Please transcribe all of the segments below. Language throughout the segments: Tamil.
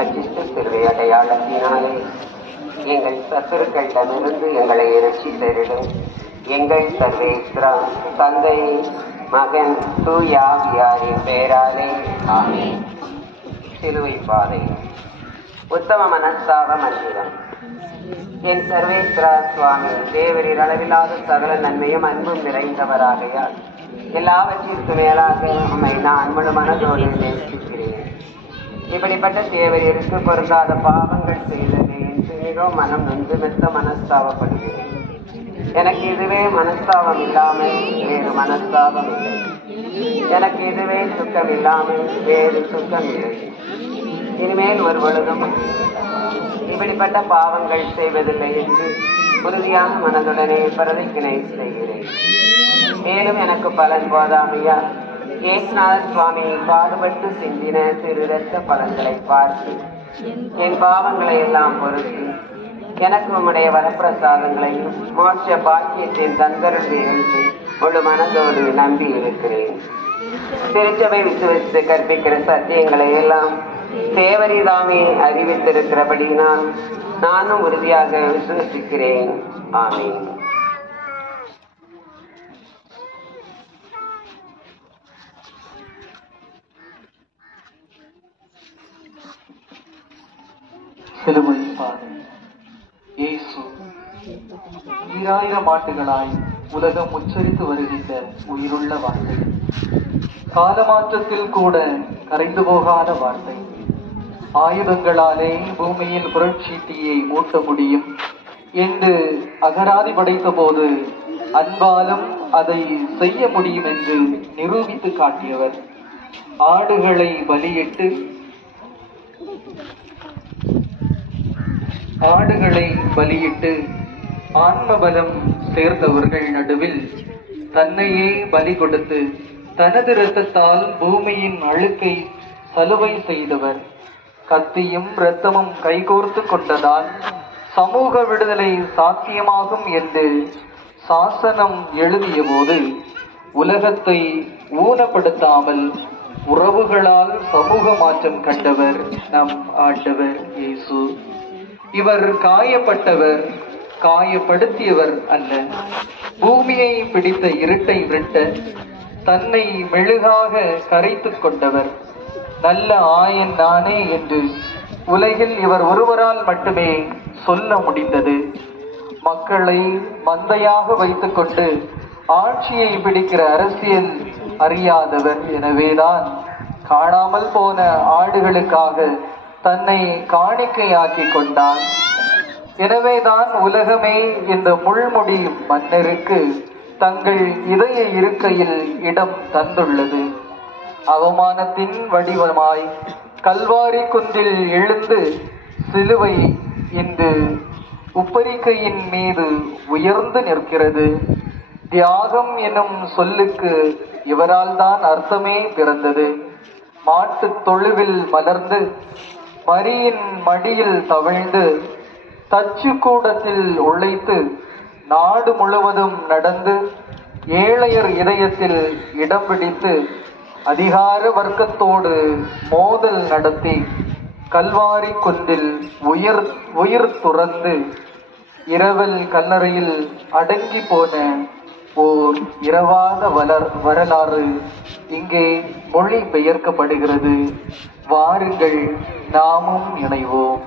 அச்சிஷ்ட சிறுவை அடையாளத்தினாலே எங்கள் சத்துருக்களிடமிருந்து எங்களை இரட்சித்தருளும். எங்கள் சர்வேஸ்வரா, தந்தை, மகன், தூய ஆவியாரின் பெயராலே ஆமென். சிலுவை பாதை. உத்தம மனஸ்தாப மந்திரம். என் சர்வேஸ்வரா சுவாமி, தேவரீர் அளவில்லாத சகல நன்மையும் அன்பும் நிறைந்தவராகையால் எல்லாவற்றிற்கு மேலாக உம்மை நான் முழு மனதோடு நேசிக்கிறேன். இப்படிப்பட்ட தேவரீருக்கு பொருந்தாத பாவங்கள் செய்தது என்று மிகவும் மனம் நொந்து மெத்த மனஸ்தாபப்படுகிறேன். எனக்கு இதுவே மனஸ்தாபம் இல்லாமல் வேறு மனஸ்தாபம் இல்லை. எனக்கு இதுவே சுக்கம் இல்லாமல் வேறு சுக்கம் இல்லை. இனிமேல் ஒரு பொழுதும் இப்படிப்பட்ட பாவங்கள் செய்வதில்லை என்று உறுதியான மனதுடனே பிரதிஜனை செய்கிறேன். மேலும் எனக்கு பலன் போதாமையா ஏசுநாத சுவாமி பாடுபட்டு சிந்தின திரு இரத்த பலன்களை பார்த்து என் பாவங்களை எல்லாம் பொறுத்து எனக்கு உம்முடைய வரப்பிரசாதங்களையும் மோட்ச பாக்கியத்தின் தந்தருள் முழு மனதோடு நம்பி இருக்கிறேன். திருச்சபை விசுவசித்து கற்பிக்கிற சத்தியங்களை எல்லாம் தேவரிதாமே அறிவித்திருக்கிறபடியினால் நானும் உறுதியாக விசுவசிக்கிறேன். ஆமென். சிலுவை பாதை. இயேசு 2000 ஆண்டுகளாய் உலகம் உச்சரித்து வருகின்ற உயிருள்ள வார்த்தை, காலமாற்றத்தில் கூட கரைந்து போகாத வார்த்தை. ஆயுதங்களாலே பூமியில் புரட்சித்தீயை மூட்ட முடியும் என்று அகராதி படைத்த போது அன்பாலும் அதை செய்ய முடியும் என்று நிரூபித்து காட்டியவர். ஆடுகளை பலியிட்டு ஆன்மபலம் சேர்ந்தவர்கள் நடுவில் தன்னையே பலி கொடுத்து தனது இரத்தத்தால் பூமியின் அழுக்கை சலுவை செய்தவர். கத்தியும் இரத்தமும் கைகோர்த்து கொண்டதால் சமூக விடுதலை சாத்தியமாகும் என்று சாசனம் எழுதிய போது உலகத்தை ஊனப்படுத்தாமல் உறவுகளால் சமூக மாற்றம் கண்டவர் நம் ஆண்டவர் இயேசு. இவர் காயப்பட்டவர், காயப்படுத்தியவர் அல்ல. பூமியை பிடித்த இருட்டை விரட்ட தன்னை மெழுகாக கரைத்து கொண்டவர். நல்ல ஆயன் நானே என்று உலகில் இவர் ஒருவரால் மட்டுமே சொல்ல முடிந்தது. மக்களை மந்தையாக வைத்துக் கொண்டு ஆட்சியை பிடிக்கிற அரசியல் அறியாதவர். எனவேதான் காணாமல் போன ஆடுகளுக்காக தன்னை காணிக்கையாக்கி கொண்டார். எனவேதான் உலகமே இந்த முள்முடி மன்னருக்கு தங்கள் இதய இருக்கையில் இடம் தந்துள்ளது. அவமானத்தின் வடிவமாய் கல்வாரி குன்றில் எழுந்து சிலுவை இன்று உப்பரிக்கையின் மீது உயர்ந்து நிற்கிறது. தியாகம் எனும் சொல்லுக்கு இவரால் தான் அர்த்தமே பிறந்தது. மாட்டு தொழுவில் மலர்ந்து மரியின் மடியில் தவிழ்ந்து தச்சு கூடத்தில் உழைத்து நாடு முழுவதும் நடந்து ஏழையர் இதயத்தில் இடம் பிடித்து அதிகார வர்க்கத்தோடு மோதல் நடத்தி கல்வாரி குன்றில் உயிர் துறந்து இரவல் கல்லறையில் அடங்கி போன ஓர் இரவாத வரலாறு இங்கே மொழி பெயர்க்கப்படுகிறது. வாருங்கள், நாமும் இணைவோம்.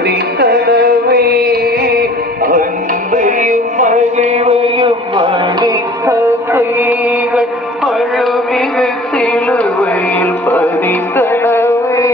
பதித்தனவே அன்பையும் மகிழ்வையும் அளித்த கைகள் அழுமிகு சிலுவையில் பதித்தனவே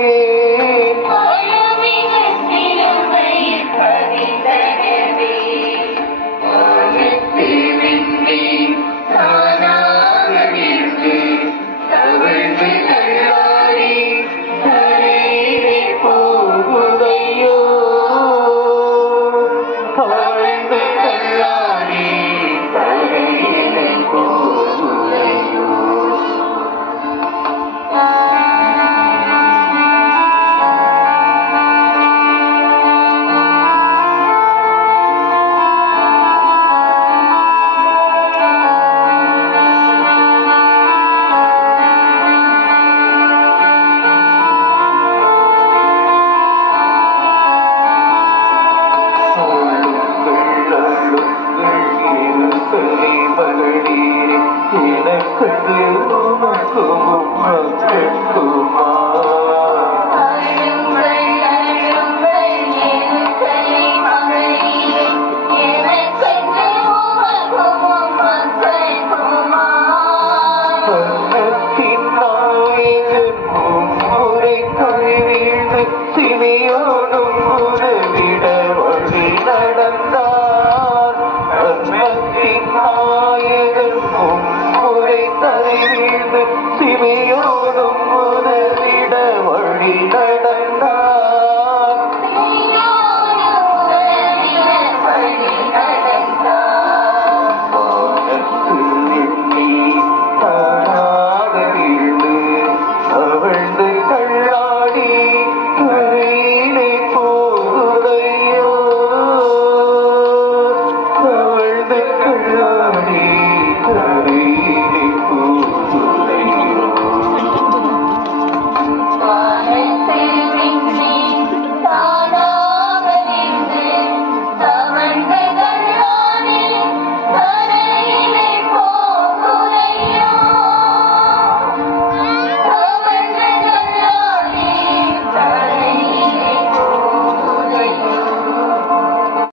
சிமையோடும்